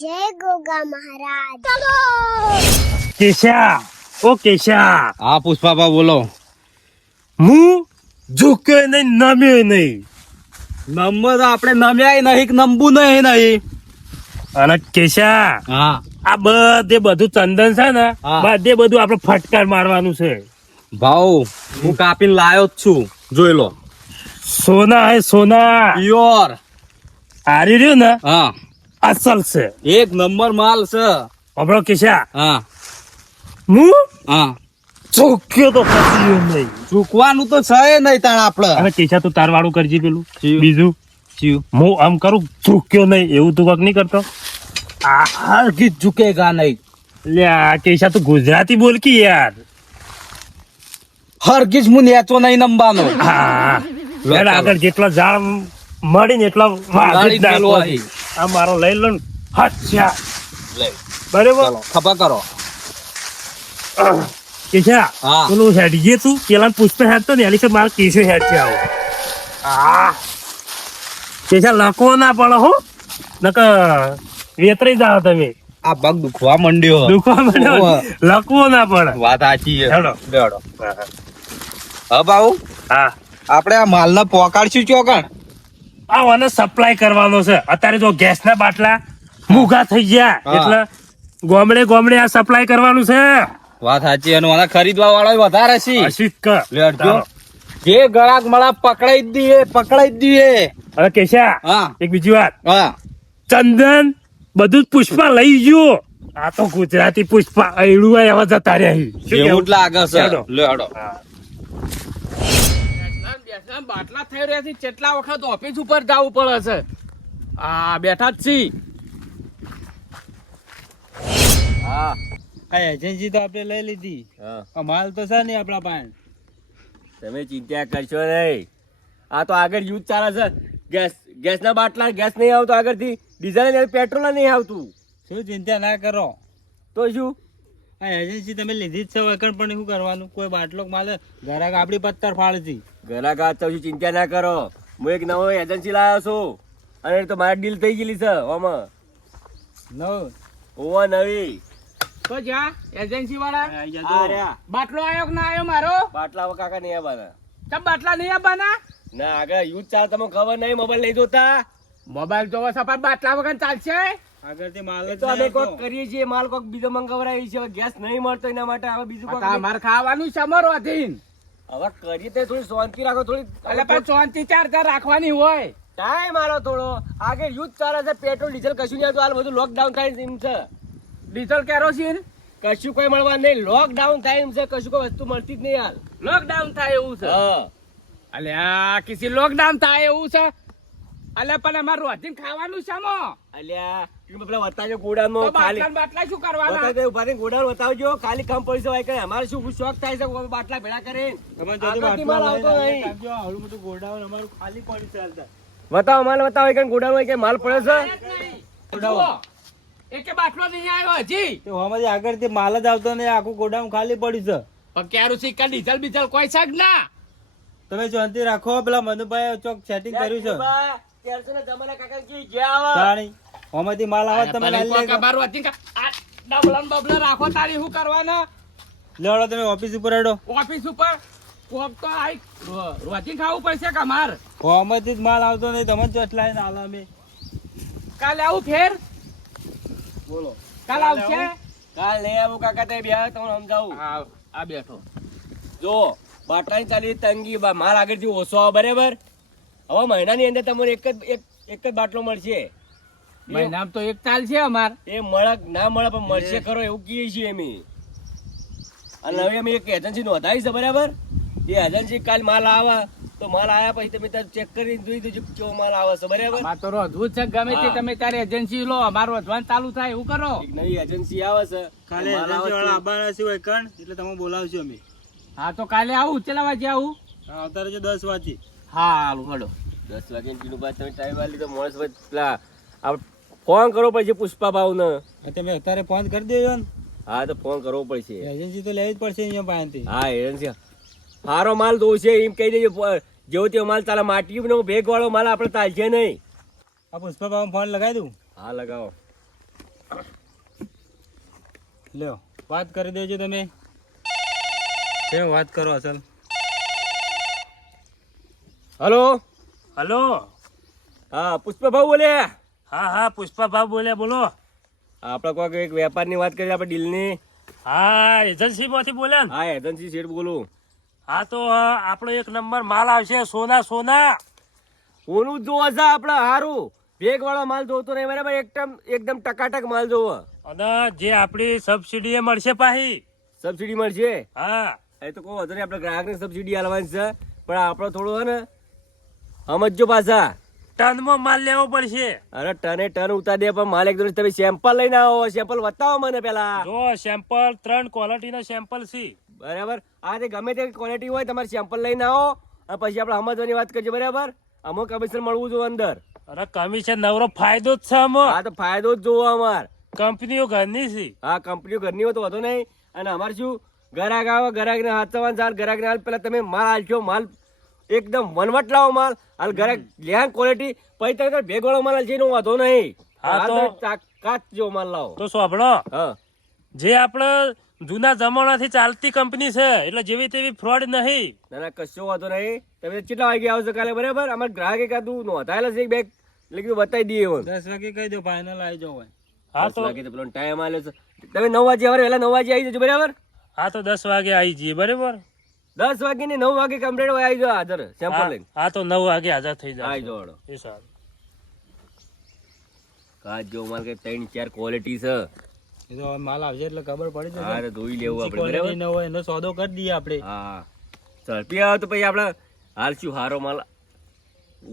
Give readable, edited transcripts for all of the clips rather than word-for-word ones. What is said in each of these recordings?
જય ગોગા મહારાજ. ચલો કેશા, ઓ કેશા, હા પુષ્પાબા બોલો. હું ઝૂક્યો નહીં, નમ્યો નહીં. નંબર તો આપણે નમ્યાય નહીં કે નમવું નહીં. અને કેશા, હા આ બધું ચંદન છે ને, હા. બધું આપણે ફટકાર મારવાનું છે. ભાઉ હું કાપીને લાયો જ છું, જોઈ લો. સોના હે સોના. પ્યોર. હારી રહ્યું ને, હા અસલ છે. એક નંબર માલ છે. આપણો કેશા, હા હું હા ઝૂક્યો તો ફસ્યો નહીં. ચૂકવાનું તો છે નહીં તાણ આપડે. અને કેશા, તું તાર વાળું કરજે પેલું ચિયું. બીજું. ચિયું. હું આમ કરું, ઝૂક્યો નહીં એવું તું કંઈક નહીં કરતો. હર ગીત ઝુકેગા નહીં. લે આ કેશા, તું ગુજરાતી બોલ કે યાર. હરગીજ હું નેચો નહીં નમવાનો. હા, લો, એટલે ચાલો. આગળ જેટલા ઝાડ મળીને એટલા વાળી જ મેલો વાગી અહીં. આ મારો લઈ લો ને. હચ્છા, લે, બરાબર. ચાલો ખબર કરો. કેશા, હા. પેલું હેડીએ તું પેલા પુષ્પ હેડ તો ને એની મારે કેશો હેડ છે આવું. કેશા, લખવો ના પડે હો, નકર વેતરી જાઓ તમે. આ પગ દુખવા માંડ્યો. દુખવા મળ્યો, ઓવે. લખવો ના પડે. વાત સાચી છે. હેડો. બેડો. હા બાબુ, હા, આપણે આ માલને પોકાડશું ચોકણ. આ મને સપ્લાય કરવાનો છે. અત્યારે જો ગેસ ના બાટલા મૂઘા થઈ ગયા, હા. એટલે ગોમડે આ સપ્લાય કરવાનું છે. વાત સાચી. અને મને ખરીદવા વાળો વધારે છે. અશિત કર. લેડજો. જે ગળાક મળા પકડાઈ જ દઈએ. હવે કેશા, હા એક બીજી વાત. હા ચંદન બધું જ પુષ્પા લઈ ગયો. આ તો ગુજરાતી પુષ્પા અયડું એવા જતા રહ્યા. શું એવું કેવું? જ લાગે છે. હેડો. લેડો. હા. બાટલા થઈ રહ્યા છે, કેટલા વખત ઓફિસ ઉપર જવું પડે છે. આ બેઠા જ છી. હા આ એજન્સી તો આપણે લઈ લીધી. આ માલ તો છે નહીં આપણા પાસે. તમે ચિંતા કરશો નહીં. આ તો આગળ યુદ્ધ ચાલે છે. ગેસના બાટલા ગેસ નહીં આવતો આગળથી, ડીઝલ અને પેટ્રોલ નહીં આવતું. શું ચિંતા ના કરો. તો શું આ એજન્સી તમે લીધી જ છે વગર પણ શું કરવાનું. કોઈ બાટલો માલ ઘરાક આપણી પત્તર ફાળતી. ઘણા કાચ તો શું ચિંતા ના કરો. હું એક નવો એજન્સી લાવ્યો છું અને તો મારી ડીલ થઈ ગયેલી છે આમાં. નવ ઓવા નવી તો જા એજન્સી વાળા આ જા આ તો. રહ્યા. બાટલો આવ્યો કે ના આવ્યો મારો? બાટલા હવે કાકા નહીં આવવાના. તમ બાટલા નહીં આવવાના? ના આગળ યુદ્ધ ચાલે તમને ખબર નહીં, મોબાઈલ લઈ જોતા. મોબાઈલ જોવો સપાટ બાટલા વગર ચાલશે? આગળથી માલ જ તો અમે નહીં કોક આવતો. કરીએ છીએ, માલ કોક બીજો મંગાવરાવી છે. હવે ગેસ નહીં મળતો એના માટે હવે બીજું કોક મારે ખાવાનું સમર વધીન હવે કરીએ તો થોડી શાંતિ રાખો, થોડી એટલે પણ શાંતિ ચાર રાખવાની હોય. ટાઈમ આલો થોડો. આગળ યુદ્ધ ચાલે છે, પેટ્રોલ ડીઝલ કશું નહીં આવતું. હાલ બધું લોકડાઉન થાય એમ છે. ડીઝલ કેરોસીન કશું કોઈ મળવા નહીં. લોકડાઉન થાય એમ છે, કશું કોઈ વસ્તુ મળતી જ નહીં હાલ. લોકડાઉન થાય એવું છે. હા અલ્યા કિસી લોકડાઉન થાય એવું છે? અલ્યા પણ અમારું વધીન ખાવાનું સામો અલ્યા તમે પેલા બતાવજો ગોડાઉનમાં તો ખાલી બાટલા બાટલા શું કરવાના? બતાવી દે, ઉભા રહીને ગોડાઉન બતાવજો. ખાલી કામ પડી જવાય કે અમારે શું શોખ થાય છે બાટલા ભેળા કરે. તમે જો આગળથી બાટલો માલ આવતો લઈને નહીં. આપજો. આવડું મોટું ગોડાઉન અમારું ખાલી પડ્યું છે હાલતા. બતાવો માલ બતાવો કે ગોડાઉન હોય કે માલ પડે છે. જુઓ, એકે બાટલો નહીં આવ્યો હજી. તો આમાંથી આગળથી માલ જ આવતો નહીં. આખું ગોડાઉન ખાલી પડ્યું છે. પણ કેરોસીન કે ડીઝલ બીઝલ કોઈ છે જ ના. તમે શાંતિ રાખો. પેલા મનુભાઈ ચોક સેટિંગ કર્યું છે. 1300 ના જમાના કાકા કી જ્યાં આવે. તાણી આમાંથી માલ આવે તમે પેલી લઈ કોક લેજો. અમારું વધીન આ ડબલન બબલન રાખો તારી શું કરવાના? લેવડો તમે ઓફિસ ઉપર હેડો. ઓફિસ ઉપર કોક તો આઈ રોટી ખાવું પડશે કે અમાર? આમાંથી જ માલ આવતો નહીં. તમે ચોટ લાઈને આલો અમે. કાલે આવું ફેર? બોલો કાલ આવશે? કાલ લઈ આવું કાકા તે બે તમને સમજાવું. આ બેઠો. જો બાટલાની ચાલી તંગી માલ આગળથી ઓછો આવે બરાબર. હવે મહિનાની અંદર તમને એક જ બાટલો મળશે. મહિનામાં તો એક ચાલ છે અમાર. એ મળે ના મળે પણ મળશે ખરો એવું કહીએ છીએ અમે. અને હવે અમે એક એજન્સી નોંધાવી છે બરાબર. એ એજન્સી કાલ માલ આવે તો માલ આવ્યા પછી તમે ત્યાં ચેક કરીને જોઈ દેજો કેવો માલ આવે છે બરાબર. અમાર તો રોધવું જ છે ગમે તે હા. તમે તારે એજન્સી લો અમાર રોધવાનું ચાલુ થાય એવું કરો. એક નવી એજન્સી આવે છે. ખાલી માલ આવે એજન્સી છે. વાળા આવવાના સિવાય કણ એટલે તમે બોલાવશું અમે. હા તો કાલે આવું ચલા વાગે આવું. આવતા રહેજો 10 વાગે. હા હાલું હડો. 10 વાગે કિલો બાદ તમે ટાઈમ વાળી તો માણસ પેલા ફોન કરવો પડશે પુષ્પા ભાવ ને. તમે અત્યારે ફોન કરી દેજો ને. હા તો ફોન કરવો પડશે. એજન્સી તો લેવી જ પડશે અહીંયા પાસેથી. હા એજન્સી સારો માલ દોશે એમ કહી દેજો. જેવો તેવો માલ ચાલે. માટી ભેગ વાળો માલ આપણે ચાલશે નહીં. આ પુષ્પા ફોન લગાવી દઉં. હા લગાવો. લ્યો વાત કરી દેજો તમે કેમ વાત કરો અસલ હલો હલો. હા પુષ્પભાઈ બોલ્યા. હા હા પુષ્પા ભાવ બોલ્યા, બોલો. આપણે કોઈક એક વેપારની વાત કરીએ આપણે ડીલની. હા એજન્સી માંથી બોલ્યા ને? હા એજન્સી શેઠ બોલું. હા તો આપણો એક નંબર માલ આવશે, સોના સોના. ઓનું જોવો છે આપણે હારું ભેગ વાળો માલ જોતો નહીં બરાબર, એકદમ ટકાટક માલ જોવો. અને જે આપણી સબસિડી એ મળશે પાહી. સબસિડી મળશે. હા એ તો કોઈ વધુ નહીં, આપણે ગ્રાહકને સબસિડી આલવાની છે, પણ આપણે થોડું હે ને સમજો પાછા. ટનમાં માલ લેવો પડશે. અરે ટને ટન ઉતાર દે, પણ માલ એકદમ તમે સેમ્પલ લઈને આવો. સેમ્પલ બતાવો મને પેલા. જો સેમ્પલ 3 ક્વોલિટીના સેમ્પલ છે. બરાબર, આ તે ગમે તે ક્વોલિટી હોય તમારે સેમ્પલ લઈને આવો અને પછી આપણે સમજવાની વાત કરજો. બરાબર, અમુક કમિશન મળવું જોઈએ અંદર. અરે કમિશન નવરો ફાયદો જ છે આમાં. હા તો ફાયદો જ જોવો અમાર. કંપનીઓ ઘરની છે. હા કંપનીઓ ઘરની હોય તો વધુ નહીં. અને અમારે શું ગ્રાહક આવે, ગ્રાહકને હાથવાનું સાર, ગ્રાહકને હાલ પેલા તમે માલ હાલશો, માલ એકદમ વનવટ લાવો માલ હાલ. ગ્રાહક લ્યાન ક્વોલિટી પછી તમે ભેગવાળો માલ હાલશે એનો વાંધો નહીં. હા તો કાચ જેવો માલ લાવો. તો સાંભળો, હા જે આપણે જૂના જમાનાથી ચાલતી કંપની છે એટલે જેવી તેવી ફ્રોડ નહીં. ના ના કશો વાંધો નહીં. તમે કેટલા વાગે આવશો કાલે? બરાબર, અમારે ગ્રાહક એકાદું નોંધાયેલા છે એક બેગ, એટલે કીધું બતાવી દઈએ. 10 વાગે કહી દો ફાઇનલ આવી જાવ ભાઈ. હા 10 તો વાગે તો પેલો ટાઈમ આલ્યો છે. તમે 9 વાગે આવે, વહેલા 9 વાગે આવી જજો. બરાબર, હા તો 10 વાગે આવી જઈએ. બરાબર, 10 વાગે ને 9 વાગે કમ્પ્લીટ હોય આવી જાઓ હાજર સેમ્પલ લઈને. હા તો 9 વાગે હાજર થઈ જાય. આવી જાઓ. એ સારું. કાચ જો માલ કે 3-4 ક્વોલિટી છે. એ તો હવે માલ આવશે એટલે ખબર પડી જશે. હા તો જોઈ લેવું આપણે. ક્વોલિટી બરાબર, ન હોય એનો સોદો કરી દઈએ આપણે. હા ઝડપી આવે તો પછી આપણે હાલ શું હારો માલ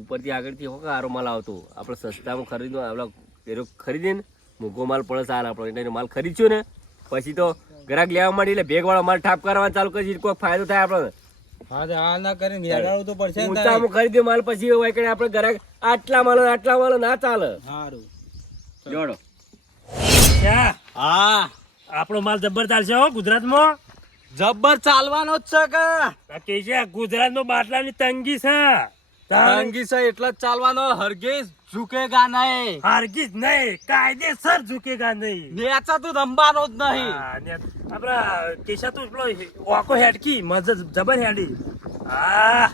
ઉપરથી આગળથી હો હારો માલ આવતો આપણે સસ્તામાં ખરીદો. આપણે પેલો ખરીદીને મોંઘો માલ પડે સાર આપણો એટલે માલ ખરીદશું ને પછી તો ગ્રાહક લેવા માંડી એટલે ભેગ વાળો માલ ઠાપ કરવાનું ચાલુ કરી કોઈ ફાયદો થાય આપણને. હા તો હાલ ના કરીને યાર તો પડશે ને તારે. ઊંચામાં ખરીદ્યો માલ પછી હોય કે આપણે ગ્રાહક આટલા માલ ના ચાલે. સારું જોડો. ક્યાં હા આપણો માલ જબ્બર ચાલશે હો ગુજરાતમાં. જબ્બર ચાલવાનો જ છે કે આ કે છે ગુજરાતમાં બાટલાની તંગી છે. તંગી છે એટલે જ ચાલવાનો. હરગીઝ ઝુકેગા નહીં. હારગીજ નહીં, કાયદેસર ઝુકેગા નહીં. નેચા તું રમવાનો જ નહીં. હા, ને આપડા કેશા તો પેલો વાકો હેડકી મજા જબર હેડી. હા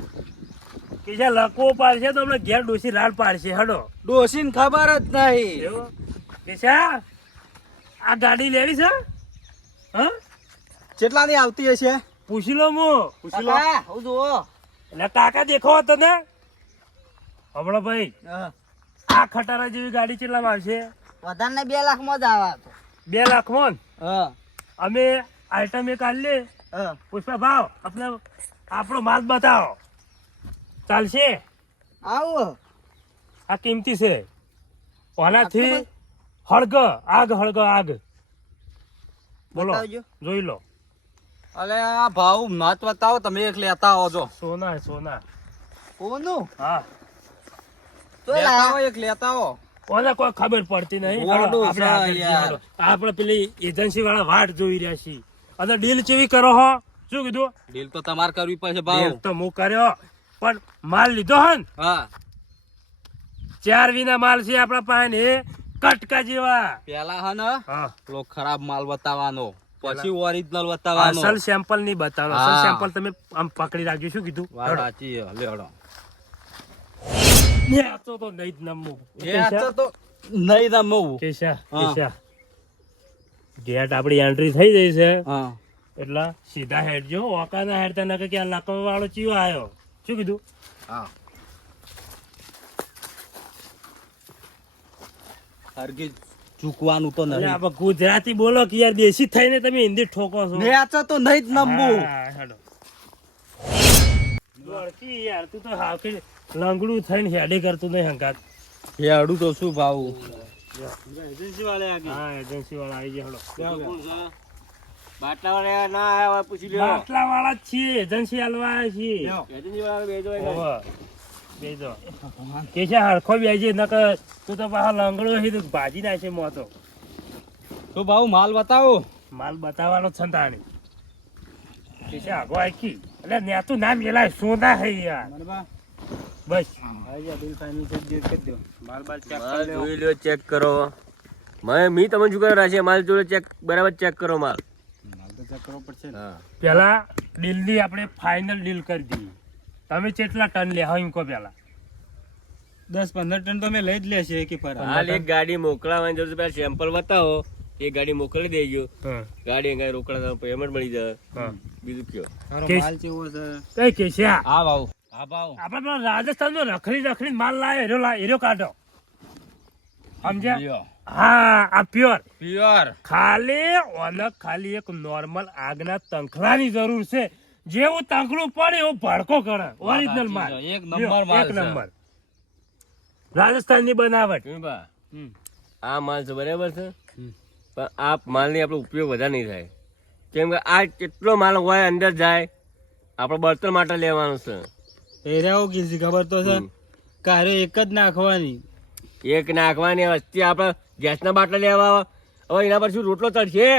કેશા લકવો પાડશે તો હમણાં ઘેર ડોસી લાલ પાડશે. હડો ડોશીને ખબર જ નહીં. એવું કેશા આ ગાડી લેવી છે? હા કેટલા ની આવતી હશે? પૂછી લો મો. પૂછી લો કાકા, હું જુઓ. એટલે કાકા દેખો તને હમણાં ભાઈ આ ખટારા જેવી ગાડી કેટલામાં આવશે? વધારે 2 લાખમાં જ આવે. 2 લાખમાં ને? હા અમે આઈટમ એક આલી હા. પુષ્પા ભાવ આપણે આપણો માલ બતાવો ચાલશે? આવો આ કિંમતી છે. ઓનાથી હળગ આગ હળગ આગ. બોલો બતાવજો. જોઈ લો. અલે આ ભાવ મત બતાવો તમે એક લેતા આવો છો. સોના સોના. કોનું હા તો લેતા લાયા? આવો એક લેતા આવો. ઓને કોઈ ખબર પડતી નહીં. ગોળું આપણે છે આગળ જઈએ, યાર. હાલો. આપણે પેલી એજન્સી વાળા વાટ જોઈ રહ્યા છીએ. અને ડીલ કેવી કરો હો? શું કીધું? ડીલ તો તમારે કરવી પડશે ડીલ ભાવ. તો હું કર્યો પણ માલ લીધો હે ને હા 4 વિના માલ છે આપણા પાસે ને એ કટકા જેવા. પેલા હા ને હા પેલો ખરાબ માલ બતાવવાનો પછી ઓરિજિનલ બતાવવાનો. અસલ સેમ્પલ નહીં બતાવવાનો. અસલ હા. સેમ્પલ તમે આમ પકડી રાખજો. શું કીધું? વાત સાચી છે. લેવડો. ને આ તો નહીં જ નમવું. એ આ તો નહીં રમવું. કેશા હા. કેશા ગેટ આપણી એન્ટ્રી થઈ ગઈ છે હા એટલે સીધા હેડ જો ઓકાના હેડ તને કે આ લકવા વાળો ચીયો આવ્યો. શું કીધું? હા હરગીજ ચૂકવાનું તો એટલે નહીં. આપણે ગુજરાતી બોલો કે યાર દેશી થઈને તમે હિન્દી ઠોકો છો. નેચા તો નહીં જ નમવું. હા, હેડો. લડકી યાર તું તો હાવ કે લંગડું થઈને હેડે કરતું નહીં હંગાત. હેડું તો શું ભાવ. એજન્સી વાળા આવી ગયા. હેડો. બાટલા વાળા ના આવ્યા હોય પૂછી લ્યો. બાટલા વાળા જ છીએ, એજન્સી હાલવા આવ્યા છીએ. એજન્સી વાળા બેજો હોય. હોવે. બેજો. કેશા હરખો બેજે નકર તું તો પાછો લંગડો છે તો ભાજી નાખે મોતો. તો ભાવ માલ બતાવો. માલ બતાવવાનો છે ને તાણી. કેશા આગો આખી એટલે નેતું નામ એલા સોના હે યાર. બસ બિલ ફાઇનલ કરી દો. માલ બાલ ચેક માલ જોઈ લ્યો, ચેક કરો. મેં તમને શું કર્યો રાશિ માલ જોડે ચેક બરાબર ચેક કરો માલ. હા પેલા ડીલની આપણે ફાઇનલ ડીલ કરી દઈએ. તમે કેટલા ટન લે એમ કહો પેલા. 10-15 ટન તો અમે લઈ જ લેશે કે ફરા હાલ એક ગાડી મોકલાવાની જરૂર છે. પેલા સેમ્પલ બતાવો, એ ગાડી મોકલી દેજો. હા. ગાડી અંગાઈ રોકડા પેમેન્ટ મળી જાય. હા. બીજું કયો તારો કેસ- માલ કેવો છે? એ કેશિયા, હા ભાવ હા ભાવ આપણે પેલો રાજસ્થાનનો રખડી માલ લાવે એરો કાઢો. સમજ્યા? હા, આ પ્યોર. પ્યોર ખાલી એક નોર્મલ આગના તંખલાની જરૂર છે. જેવું તંખલું પડે એવો ભડકો કરે. ઓરિજિનલ માલ, એક નંબર માલ એક છે. નંબર રાજસ્થાનની બનાવટ. બા આ માલ છે બરાબર છે, પણ આ માલની આપણો ઉપયોગ વધારે નહીં થાય. કેમ કે આ કેટલો માલ હોય અંદર જાય, આપણે બળતણ માટે લેવાનું છે. એરિયાઓ કીધી ખબર તો છે કારે એક જ નાખવાની. એક નાખવાની વસ્તી આપણે ગેસના બાટલા લેવા. હવે એના પર શું રોટલો ચડશે?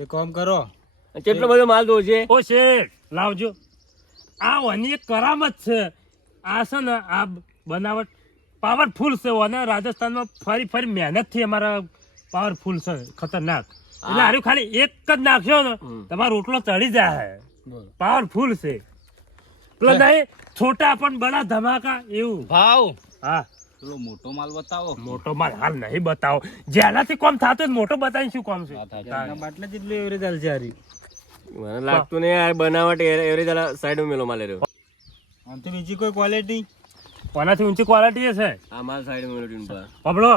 એ કામ કરો, કેટલો બધો માલ દોશે. ઓ શેઠ લાવજો. આ વાની એક કરામત છે. આ છે ને આ બનાવટ પાવરફુલ છે. અને રાજસ્થાનમાં ફરી મહેનતથી અમારા પાવરફુલ છે, ખતરનાક. એટલે હારું ખાલી એક જ નાખશો ને તમારો રોટલો ચડી જાય. પાવરફુલ છે. પેલો નહીં છોટા પણ બડા ધમાકા એવું. ભાવ હા, પેલો મોટો માલ બતાવો. મોટો માલ હાલ નહીં બતાવો. જેનાથી કોમ થતું હોય મોટો બતાવીને શું કોમ છે? એના બાટલા જેટલું એવરેજ હાલશે હારી. મને લાગતું નહીં આ બનાવટ એવરેજ સાઈડ મેલો માલ રહ્યો. આમથી બીજી કોઈ ક્વોલિટી કોનાથી ઊંચી ક્વોલિટી છે? આ માલ સાઈડ મેલો ટીમ્પા. પબલો,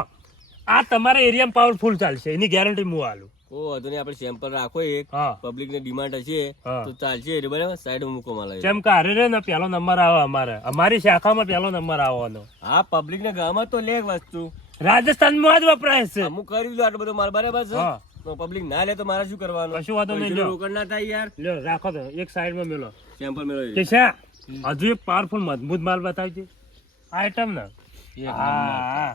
આ તમારા એરિયામાં પાવરફુલ ચાલશે, એની ગેરંટી હું આલું. ઓ વધુ નહીં, આપણે સેમ્પલ રાખો એક, હા. પબ્લિક ને ડિમાન્ડ હશે હા. તો ચાલશે એટલે બરાબર. સાઈડ મૂકો માલ. જેમ કે હારે રે ને પહેલો નંબર આવે અમારી શાખામાં પહેલો નંબર આવવાનો. હા, પબ્લિક ને ગામમાં તો લે વસ્તુ. રાજસ્થાનમાં જ વપરાય છે. અમુક કરી દીધું આટલો બધો માલ બરાબર છે. હા. તો પબ્લિક ના લે તો મારે શું કરવાનું? કશું વાંધો નહીં, પૈસાનું લ્યો. રોકડ ના થાય યાર. લ્યો રાખો તો એક સાઈડમાં મેલો. સેમ્પલ મેળો. કે છે હજુ એક પાવરફુલ મજબૂત માલ બતાવજો આઈટમ ને. હા,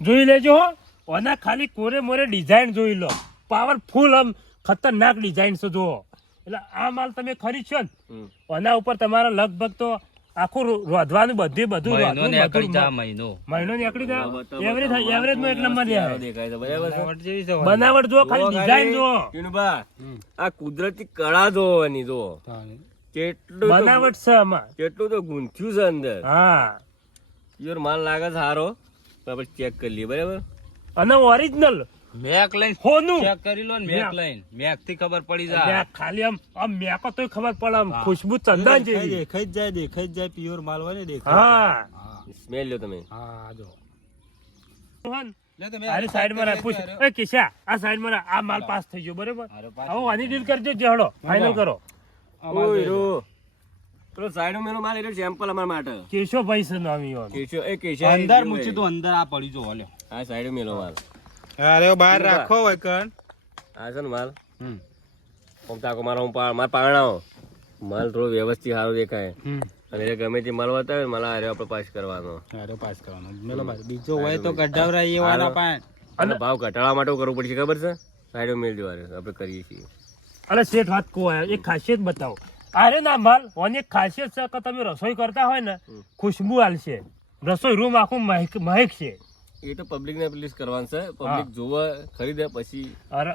જોઈ લેજો હો. ઓના ખાલી કોરે મોરે ડિઝાઇન જોઈ લો. પાવરફુલ આમ ખતરનાક ડિઝાઇન છે જુઓ. એટલે આ માલ તમે ખરીદશો ને ઓના ઉપર તમારા લગભગ તો આખું રોધવાનું બધું મહિનો રોધવું નીકળી બધું જા મહિનો. મહિનો નીકળી જાય. એવરેજ માં એક નંબર લે. દેખાય છે બરાબર છે. બનાવટ જેવી છે બનાવટ જો ખાલી ડિઝાઇન જો. ટીનુભા, આ કુદરતી કળા જોવાની જો. કેટલું તો- બનાવટ છે આમાં. કેટલું તો ગૂંથ્યું છે અંદર. હા, યોર માલ લાગે છે સારો, તો આપણે ચેક કરી લઈએ બરાબર. અને ઓરિજિનલ મેક લઈને હોનું. ચેક કરી લો ને. Make make. લઈને મેક થી ખબર પડી ત્યાં જાય. ખાલી આમ મેકો તોય ખબર પડે આમ ખુશ્બુ ચંદન જેવી. દેખાઈ જ જાય પ્યોર માલ હોય ને દેખાય. હા, સ્મેલ લ્યો તમે. હા જો આની સાઈડમાં રાખ. પૂછ એ કિશા, આ સાઈડમાં રાખ. આ માલ પાસ થઈ ગયો બરોબર. હવે આની ડીલ કરજો જેહડો ફાઇનલ કરો. ઓય રો. પેલો સાઈડ મેલો માલ એટલે સેમ્પલ અમારા માટે. કેશવભાઈ છે નામી ઓનો. કેશવ એ કેશવ અંદર મૂકી તો અંદર આ પડી જો હાલ્યો. આ સાઈડ મેલો માલ. અરે બહાર રાખો વૈકણ. આ છે ને માલ. ઓમ તાકો મારો માર પાણાઓ માલ થોડો વ્યવસ્થિત સારો દેખાય. અને એ ગમે તે માલ બતાવે માલ આ આપણે પાસ કરવાનો. અરે પાસ કરવાનો મેલો ભાઈ બીજો હોય તો કઢાવરાય એ વાળા પાન. અને ભાવ ઘટાડવા માટે કરવું પડશે ખબર છે. સાઈડ મેલ દેવારે આપણે કરીએ છીએ. અરે શેઠ વાત કહો એક ખાસિયત બતાવો. અરે ના માલ ઓની એક ખાસિયત છે કે તમે રસોઈ કરતા હોય ને ખુશ્બુ આલશે. રસોઈ રૂમ આખું મહેક છે. એ તો પબ્લિક ને પ્લીઝ કરવાનું છે. પબ્લિક જોવે ખરીદે પછી. અરે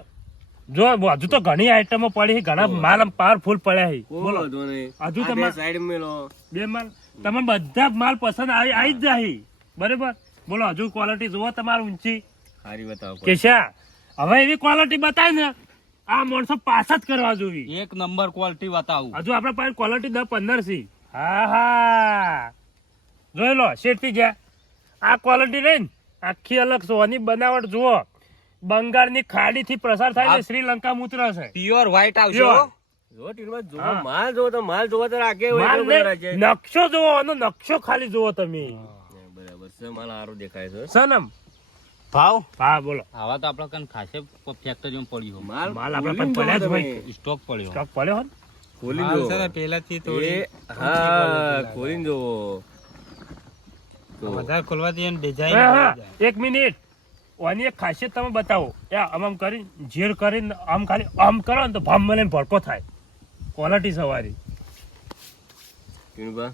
જો હજુ તો ઘણી આઈટમો પડી છે, ઘણા માલ આમ પાવરફુલ પડ્યા છે. બોલો વાંધો નહીં. હજુ આ બે તમારે સાઈડ મેલો. બે માલ તમે બધા માલ પસંદ આવી જ જાય બરાબર. બોલો હજુ ક્વોલિટી જોવો તમારે ઊંચી. સારી બતાવો. કેશા હવે એવી ક્વોલિટી બતાવી ને આ માણસો પાસ જ કરવા જોઈએ. એક નંબર ક્વોલિટી બતાવું. હજુ આપડે પાસે ક્વોલિટી 10-15 છે. હા જોઈ લો શેઠથી જ્યાં આ ક્વોલિટી રહી ને આખી અલગ સોની બનાવટ જુઓ. બંગાળની ખાડી થી પ્રસાર થાય ને શ્રીલંકા મૂત્ર છે. પ્યોર વ્હાઈટ આવશે Pure. હો. જો ટીનમાં જો હા. માલ જો તો માલ જોવા તો રાખે હોય માલ એટલો ને બધો રાખે. નકશો જુઓ આનો નકશો ખાલી જુઓ તમે. બરાબર છે. માલ સારો દેખાય છે. સનમ ભાવ હા બોલો. આવા તો આપણે કન ખાસે ફેક્ટરીમાં પડ્યો. માલ આપણે પણ પડ્યા જ હોય. સ્ટોક પડ્યો. સ્ટોક પડ્યો હોય ને. ખોલી માલ દો. છે ને પહેલાથી એ થોડી હા ખોલીને જો. તો વધારે ખોલવાથી એની હા, ડિઝાઇન હા, એક મિનિટ ઓની એક ખાસિયત તમે બતાવો. આમ કરી ઝેર કરીને આમ ખાલી આમ કરો ને તો ભામ મને ભડકો થાય. ક્વોલિટી સવારી ટીનુભા,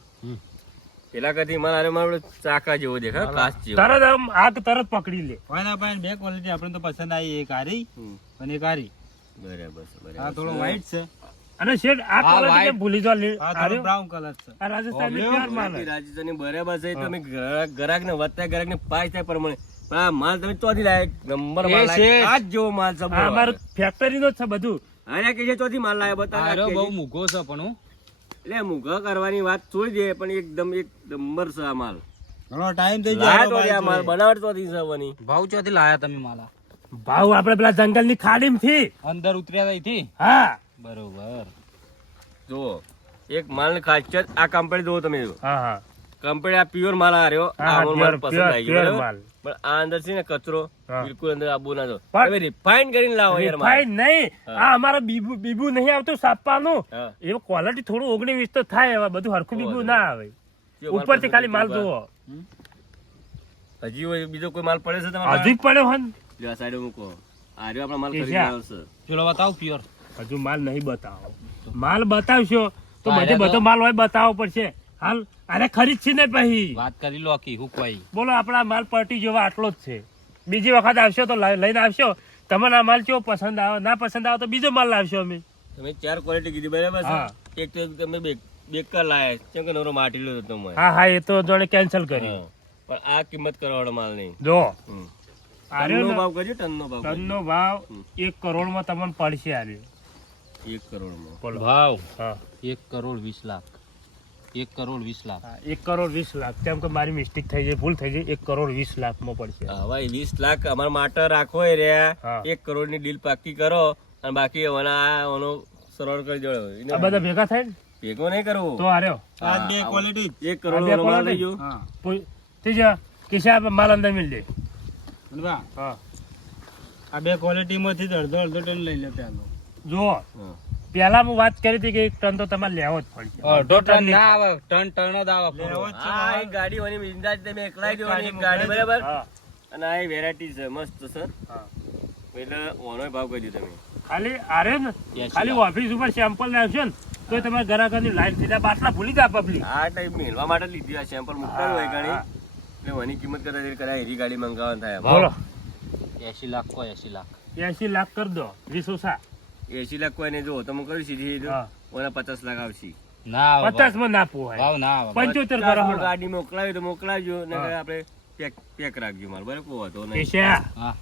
પેલા કરતી માલ આરે મારો ચાકા જેવો દેખાય, કાચ જેવો. તરત આમ આગ તરત પકડી લે. કોઈના પાસે બે ક્વોલિટી આપણે તો પસંદ આવી, એક હારી હમ. અને એક હારી. બરાબર છે, બરાબર આ થોડો છે. વ્હાઈટ છે, અને શેઠ આ હા, quality કેમ ભૂલી જાઓ? આ થોડો બ્રાઉન કલર છે. આ રાજસ્થાનની pure માલ છે. રાજસ્થાની બરાબર છે. તમે ગ્રાહક ને વધતા ગ્રાહક ને પાસ થાય પ્રમાણે, પણ આ માલ તમે ચોથી લાયક નંબર માલ એ લાયક, છે. કાચ જેવો માલ છે. આ અમારું ફેક્ટરીનો જ છે બધું. આને કે છે ચોથી માલ લાયા બતા આરો બહુ મૂઘો છે પણ હું એટલે મુઘા કરવાની વાત છોડી દે, પણ એકદમ એક નંબર છે આ માલ. ઘણો ટાઈમ થઈ લાયા ગયો તો આ માલ બનાવટ ચોથી છે બની. ભાવ ચોથી લાયા તમે માલા? ભાવ આપણે પેલા જંગલની ખાડીમાંથી. અંદર ઉતર્યા હતી. હા બરોબર. જુઓ એક માલ ની ખાસિયત, આ કંપની જુઓ તમે, હા હા કંપની આ પ્યોર માલ આ રહ્યો, હા, આ માલ pure, પસંદ આવી pure ગયો, માલ. બરાબર? પણ આ અંદર છે ને કચરો હા. બિલકુલ અંદર આબુ ના દો. પણ- તમે રિફાઇન કરીને લાવો યાર માલ. Refined નહીં, આ અમારા બીબુ નહીં આવતું સાપવાનું, હા. એ ક્વોલિટી થોડું 19-20 તો થાય, એવા બધું હરખું બીબુ ના આવે. કયો માલ ઉપરથી પસંદ ખાલી માલ કર્યો? જુઓ. હજી હોય બીજો કોઈ માલ પડે છે તમારા? હજુ પડ્યો હન જો આ સાઈડે મૂકો. આ રહ્યો આપણો માલ એ ખરીદી છે. આવશે. ચલો બતાવ પ્યોર. હજુ માલ નહીં બતાવો. માલ બતાવશો તો હા, બધે એટલે બધો તો- માલ હોય બતાવવો પડશે. હાલ અરે ખરીદ છે ને પછી વાત કરી લો કી હું કોઈ. બોલો, આપણા માલ પર્ટી જેવા આટલો જ છે. બીજી વખત આવશો તો લઈને આવશો. તમને આ માલ કેવો પસંદ આવે, ના પસંદ આવે તો બીજો માલ લાવશો અમે. તમે 4 ક્વોલિટી કીધી બરાબર છે. હા. એક તો તમે બેકાર લાયા, કેમ કે નવરો માટીલો હતો તમે. હા હા, એ તો જોડે કેન્સલ કરી. હા. પણ આ કિંમત કરવાવાળો માલ નહીં. જો હમ. આ રહ્યો ટનનો ને, ભાવ કરજો, ટનનો ભાવ કરજો. ટનનો ભાવ 1 કરોડમાં તમને પડશે. આ રહ્યો. 1 કરોડમાં. બોલો. ભાવ હા 1 કરોડ 20 લાખ. 1 કરોડ 20 લાખ. હા, 1 કરોડ 20 લાખ. કેમ કે મારી મિસ્ટેક થઈ જાય, ભૂલ થઈ જાય. 1 કરોડ 20 લાખમાં પડશે. હવે 20 લાખ અમારા માટે રાખો એ રહ્યા. હા. 1 કરોડની ડીલ પાકી કરો અને બાકી ઓનો સરળ કરી દો. એને આ બધા ભેગા થાય ને ભેગો નહીં કરવો. તો આ રહ્યો. આ બે ક્વોલિટી. 1 કરોડ આ બે વાળો માલ quality? લઈ જાઓ. હા. ઠીક છે, કિસ્સા માલ અંદર મિલ દે. અને બા, હા આ બે ક્વોલિટી માંથી જ અડધો અડધો ટન લઈ લે પેલો. જુઓ, હા. પેલા હું વાત કરી હતી કે 1 ટન તો તમારે લેવો જ પડશે. અડધો ટન ના આવે, ટન ટન જ આવે. લેવો જ છે આ માલ. એક ગાડી ઓની મિંદાજ તમે એકલાઈ જો એક ગાડી બરાબર. હા અને આ વેરાયટી છે મસ્ત સર. હા. એટલે ઓનો ભાવ કહી દો તમે. ખાલી આરે ને, 80 ખાલી ઓફિસ ઉપર સેમ્પલ લાવશો ને તો તમારે ગ્રાહકોની લાઈન થઈ જાય. બાટલા ભૂલી જાય પબ્લિક. આ ટાઈપ મેળવા માટે લીધી આ સેમ્પલ મૂકવાનું હોય ઘણી. એટલે ઓની કિંમત કરતા જરી કરાય એવી ગાડી મંગાવવાનું થાય. બોલો, 80 લાખ કોઈ 80 લાખ. 80 લાખ કરી દો. 20 ઓછા. 80 લાખ કોઈ ને જો તમે કર્યું સીધી સીધું. હા. ઓના 50 લાખ આવશે. ના આવે 50 માં ના પોહાય. ભાવ ના આવે. 75 50 કરો. ગાડી મોકલાવી તો મોકલાવજો ને હા. આપણે પેક રાખજો માલ બરાબર. કોઈ વાંધો નહીં. કિસ્સા હા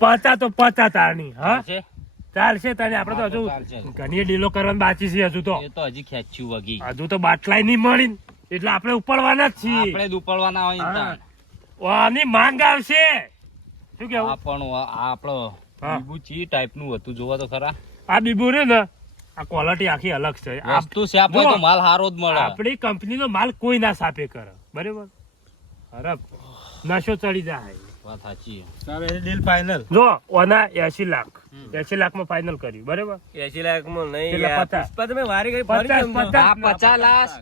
50 તો 50 તારની. હા છે. ચાલશે તારે. આપણે તો ચાલશે. હજુ ઘણી ડીલો કરવાની બાકી છે. હજુ તો એ તો હજી ખેંચ્યું વગી. હજુ તો બાટલાય નહીં મળી ને, એટલે આપણે ઉપડવાના જ છીએ. આપણે જ ઉપડવાના હોય ને હા. તાણ. આની માંગ આવશે. શું કેવું? આ પણ આ આપણો હા. બીબુ ચી ટાઈપનું હતું જોવા તો ખરા. આ બીબુ રે ને, આ ક્વોલિટી આખી અલગ છે. આ વસ્તુ છે આપણે જો, તો માલ સારો જ મળે. આપણી કંપનીનો માલ કોઈ ના સાપે કરે. બરાબર? અરે નશો ચડી જાય. વાત સાચી. ચાલો એ ડીલ ફાઇનલ. જો ઓના 80 લાખ, 80 લાખમાં ફાઇનલ કર્યું. બરાબર? 80 લાખમાં નહીં કેટલા? યાર. 50? પુષ્પા તમે વારી ઘડી ફરી 50, કેમ છો? 50. આ 50 લાખ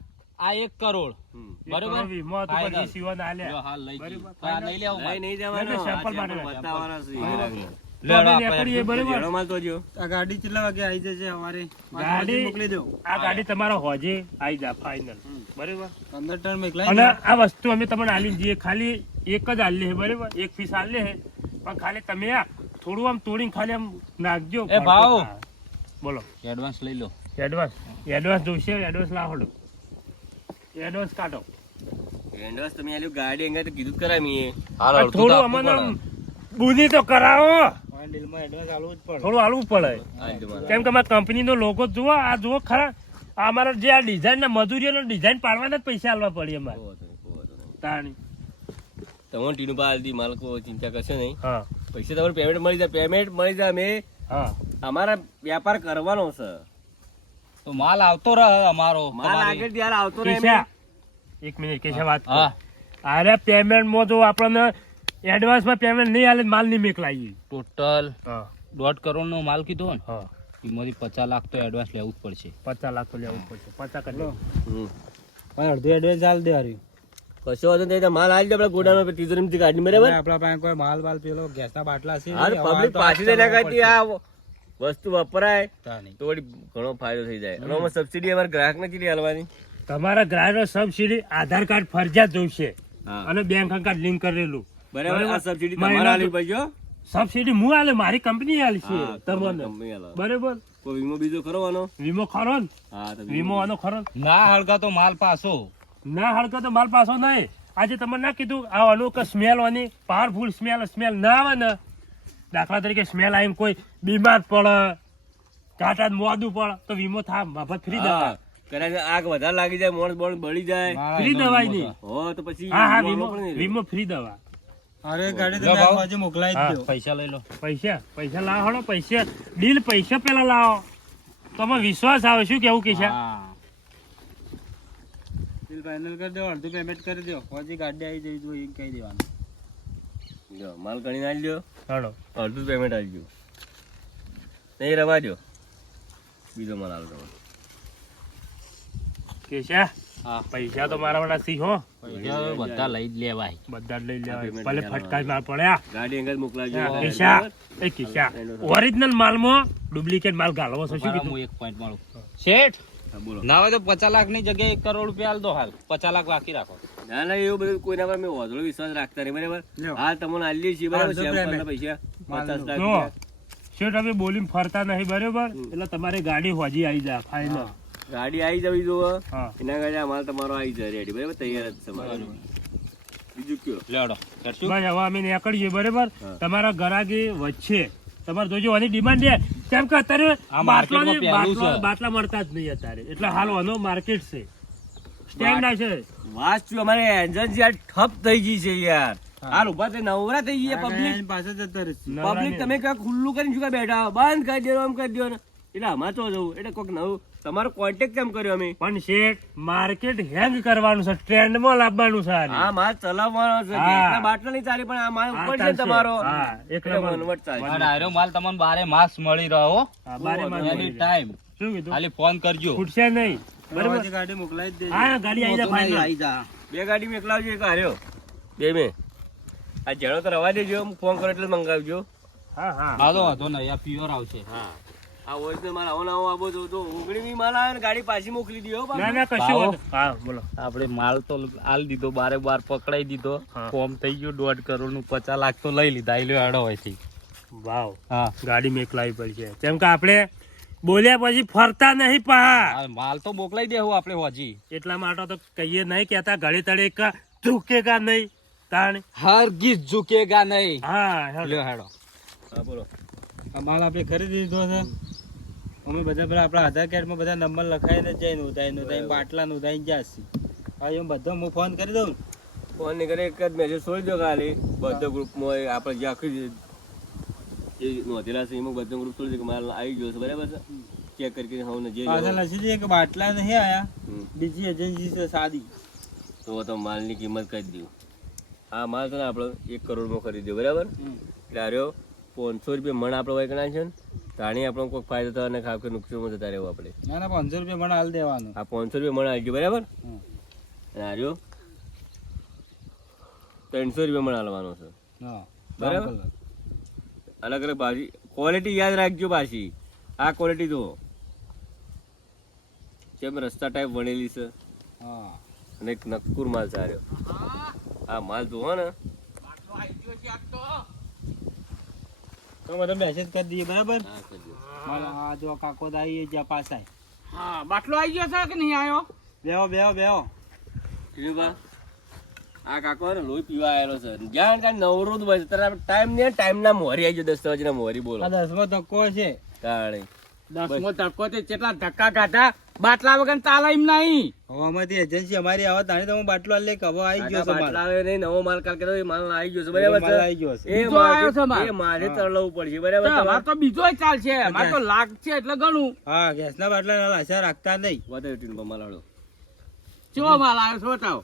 આ 1 કરોડ. હમ. બરોબર. વીમો તો Final. પછી સીવન આલ્યા. જો હાલ લઈ બરોબર. ગયું. તો આ લઈ લેવું માલ. નહીં જવાનું. નહીં, sample આ માટે sample બતાવવાના છે ગ્રાહકને. તો અમે આપણે નીકળીએ. બરાબર? જેનો માલ તો જો. આ ગાડી કેટલા વાગે આવી જશે અમારે? ગાડી મોકલી દો. આ ગાડી તમારો હોજે આવી જા ફાઇનલ. બરાબર? 15 ટન માં એકલા અને આ વસ્તુ અમે તમને આલી જઈએ. ખાલી એક જ આલે છે. બરાબર? એક પીસ આલે છે. પણ ખાલી તમે આ થોડું આમ તોડીને ખાલી આમ નાખજો. એ ભાવ. બોલો. એડવાન્સ લઈ લો. એડવાન્સ જોઈશે. એડવાન્સ લાવો. એડવાન્સ કાઢો. એન્ડવાસ તમે આલ્યું ગાડી અંગે તો કીધું જ ખરા મીએ. હાલ આ અડધું તો થોડું આપવું અમને પડે. આમ બુની તો કરાવો. ડીલમાં એડવાન્સ આલવું જ પડે. થોડું હાલવું પડે. આલ્યું માલ. કેમ કે અમારા કંપનીનો લોગો જુઓ. આ જુઓ ખરા. આ અમારા જે આ ડિઝાઇન ના મજૂરીઓનો ડિઝાઇન પાડવાના જ પૈસા આલવા પડે અમારે. કોઈ વાંધો નહીં, કોઈ વાંધો નહીં. તાણી. તમને ટીનું બા આલતી માલ કોઈ ચિંતા કરશે નહીં. હા પૈસા તમારે પેમેન્ટ મળી જાય. પેમેન્ટ મળી જાય. અમે હા અમારા વ્યાપાર કરવાનો છે. તો માલ આવતો રહે અમારો. માલ તમારી. આગળ ત્યારે આવતો રહે. કેશા, એક મિનિટ કેશા વાત કરું. હા અરે પેમેન્ટમાં જો આપણને એડવાન્સમાં પેમેન્ટ નહીં આલે માલ નહીં મેકલાઈએ. ટોટલ હા 1.5 કરોડ નો માલ કીધો ને હા એમાંથી 50 લાખ તો એડવાન્સ લેવું જ પડશે. 50 લાખ તો લેવું પડશે. 50 કરી લો. હમ. પણ અડધું એડવાન્સ આલ દે હારી. કશો વાંધો નહીં. માલ આવી જાય આપણા ગોડાઉનમાં તિજોરીમાંથી કાઢી બરાબર. આપણા પાસે કોઈ માલ બાલ પેલો ગેસના બાટલા છે. હા પબ્લિક પાછી નહીં નાખાતી. આ વસ્તુ વપરાય તાની. તો વળી ઘણો ફાયદો થઈ જાય. અને આમાં સબસિડી અમારા ગ્રાહકને કેટલી આલવાની? તમારા ગ્રાહકો સબસિડી આધાર કાર્ડ ફરજિયાત જોઈશે હા. અને બેંક અકાઉન્ટ લિંક કરેલું. બરાબર આ સબસિડી મહિના તમારે આલવી પડશે હો. સબસિડી હું આલે, મારી કંપની આલશે હા, તમને. કંપની આલે. બરાબર. કોઈ વીમો બીજો ખરો આનો? વીમો ખરો ને? હા તો વીમો આનો ખરો ને? ના હળગા તો માલ પાછો. ના હળકો તો માલ પાછો નહીં. આજે તમને ના કીધું આવવાનું કે સ્મેલ વાની પાવરફુલ સ્મેલ ના આવે ને, દાખલા તરીકે સ્મેલ આવીને કોઈ બીમાર પડે, કાંટા મોદું પડે તો વીમો થાય, મફત ફ્રી દવા. હા, કદાચ આગ વધારે લાગી જાય, મોણ બોણ બળી જાય ફ્રી દવાઈ નહીં. હો તો પછી હા હા વીમો વીમો આપણે નહીં. વીમો ફ્રી દવા. અરે ગાડી તમે આ બાજુ મોકલાઈ જ દો. પૈસા લઈ લો. પૈસા લાવો હળો, પૈસા પેલા લાવો. તમે વિશ્વાસ આવે શું કેવું કે છે? બિલ ફાઇનલ કરી દો, અડધું પેમેન્ટ કરી દો, પછી ગાડી આવી જઈ તો એ કહી દેવાનું. લ્યો, માલ ગણીને આલી લ્યો, હળો અડધું પેમેન્ટ આવી ગયું. નહીં રવા દો, બીજો માલ આલો તમે. કે છે હા. પૈસા તો મારા વાળા સી હો, પૈસા બધા લઈ જ લેવાય. બધા જ લઈ લેવાય. payment ભલે લેવાનું. ફટકા માલ પડ્યા. ગાડી અંગત મોકલાજો. કિસ્સા એ કિસ્સા ઓરિજિનલ માલમાં ડુપ્લિકેટ માલ ગાળવો છે. શું મારા કીધું? હું એક પોઈન્ટ મળું. શેઠ હા, બોલો. ના હોય તો 50 લાખ ની જગ્યાએ 1 કરોડ રૂપિયા આલ દો. હાલ 50 લાખ બાકી રાખો. ના ના એવું બધું કોઈના પર મેં વાંધો વિશ્વાસ રાખતા નહીં. બરાબર લ્યો. હા તમને આલીએ છીએ બરાબર. અડધું સેમ્પલના payment. પૈસા 50 લાખ જો રૂપિયા. શેઠ હવે બોલીને ફરતા નહીં બરોબર, એટલે તમારી ગાડી હોજી આવી જાય ફાઇનલ. ગાડી આવી જવી જોવો, હા એના કારણે આ માલ તમારો આવી જાય રેડી. બરાબર તૈયાર જ છે માલ. બીજું કયો? લેવડો કરશું. બસ હવે અમે નીકળીએ બરોબર. હા. તમારા ગરાગી વચ્ચે તમારે જોજો આની ડિમાન્ડ છે, કેમ કે અત્યારે આ માર્કેટમાં પહેલું છે. બાટલા મળતા જ નહીં અત્યારે, એટલે હાલ આનો માર્કેટ છે, સ્ટેન્ડ છે. વાસ્તુ અમારે એજન્સી આ ઠપ થઈ ગઈ છે યાર. હાલ ઉભા થઈ નવરા થઈ ગઈ પબ્લિક. એની પાસે જતો રહેશે. પબ્લિક તમે ક્યાંક ખુલ્લું કરીને શું કાં બેઠા હો? બંધ કરી દેવો, આમ કરી દેવો ને. એટલે આમાં તો જવું એટલે કોઈક નવું તમારો કોન્ટેક્ટ કેમ કર્યો અમે? પણ શેઠ માર્કેટ હેંગ કરવાનું છે, ટ્રેન્ડમાં લાવવાનું છે આને. આ માલ ચલાવવાનો છે. હા. એકલા બાટલા નહીં ચાલે પણ આ માલ હા, ઉપર છે ચાલશે. તમારો. હા, એકલા એટલે માલ. વનવટ ચાલશે. આ ડાયરો માલ તમને 12 માસ મળી રહ્યો. હા, બારે માલ એની મળી જાય. ટાઈમ શું કીધું? ખાલી ફોન કરજો. ખૂટશે નહીં બરોબર. પછી ગાડી મોકલાઈ જ દેજો. હા ગાડી આવી જાય ફાઇનલ. આવી જા. બે ગાડી મેં એકલાવજો, એક હાર્યો. બે મેં આ જેડો તો રવા દેજો, હું ફોન કરો એટલે મંગાવજો. હા હા હા તો વાંધો નહીં, આ પ્યોર આવશે. હા આ ઓરિજિનલ માલ આવો ના આવો આવો તો ઓગણીમી માલ આવે ને ગાડી પાછી મોકલી દો હો ના પાછું. ના કશું ભાવો? વાંધો. હા બોલો. આપણે માલ તો આલ દીધો, 12 પકડાઈ દીધો. હા. ફોર્મ થઈ ગયું 1.5 કરોડ નું, 50 લાખ તો લઈ લીધા. આઈ લ્યો હેડો હોયથી. વાવ હા ગાડી મેકલાવી પડશે, કેમ કે આપણે બોલ્યા પછી ફરતા નહીં પા. આ માલ તો મોકલાઈ દેવું આપણે હોજી. એટલા માટે તો કહીએ નહીં કેતા ઘડી તળે કા ઝૂકેગા નહીં તાણ. હરગીઝ ઝુકેગા નહીં. હા હેડો. લ્યો હેડો. હા બોલો. આ માલ આપણે ખરીદી દીધો છે. અમે બધા પેલા આપણા આધાર કાર્ડમાં બધા નંબર લખાઈને જઈને નોંધાઈને બાટલા નોંધાઈને જશે. હવે એમ બધો હું ફોન કરી દઉં. ફોન ની કરે એક જ મેસેજ છોડી દો ખાલી. બધા ગ્રુપમાં આપણે જે આખી જે નોંધેલા છે એમાં બધા ગ્રુપ છોડી દો કે માલ આવી ગયો છે બરાબર છે. ચેક કરી હું જે પાછા લખી દઈએ કે બાટલા નહીં આયા, હમ. બીજી એજન્સી છે સાદી. તો માલની કિંમત કરી દઉં. આ માલ છે ને આપણે 1 કરોડમાં ખરીદ્યો બરાબર. એટલે આર્યો 500 રૂપિયા મણ આપણે વૈકણા છે ને તાણી આપણને કોઈ ફાયદો થાય અને ખાવ કે નુકસાનમાં જતા રહેવું આપણે. ના ના 500 રૂપિયા મને હાલ દેવાનું. આ 500 રૂપિયા મણ આવી ગયો બરાબર. હમ. અને આર્યો 300 રૂપિયા મણ હાલવાનો છે હા બરાબર. અલગ અલગ ભાજી ક્વોલિટી યાદ રાખજો પાછી. આ ક્વોલિટી જુઓ જેમ રસ્તા ટાઈપ વણેલી છે હા અને એક નક્કુર માલ છે આર્યો. આ માલ જુઓ ને તો બધો મેસેજ કરી દઈએ બરાબર. હા કરજો. મારા આ જો કાકો તો આવી જ્યાં પાછા. હા બાટલો આવી ગયો છે કે નહીં આવ્યો? બેહો ટીનુભા, આ કાકો ને લોહી પીવા આવેલો છે. જ્યાં ત્યાં નવરો જ બસ તારે ટાઈમ ને ટાઈમ ના મોહરી આવી ગયો 10 વાગે ના મોહરી બોલો આ 10મો ધક્કો છે. તાણે 10મો ધક્કો તે કેટલા ધક્કા ખાધા, બાટલા વગર ચાલે એમ નહીં. હવે આમાંથી એજન્સી અમારી આવે તાણી તમે બાટલો લે કે હવે આવી ગયો છે માલ. બાટલા આવે નહીં, નવો માલ કાલ કર્યો એ માલ આવી ગયો છે બરાબર માલ આવી ગયો છે. છે. એ બીજો આવ્યો છે માલ. મારે તરલવું પડશે બરાબર તો અમારે તો બીજો ચાલશે, અમારે તો લાખ છે એટલે ઘણું. હા ગેસના બાટલા આશા રાખતા નહીં. વધારે ટીનુભા માલ હાલો. ચેવો માલ આવ્યો છે બતાવો.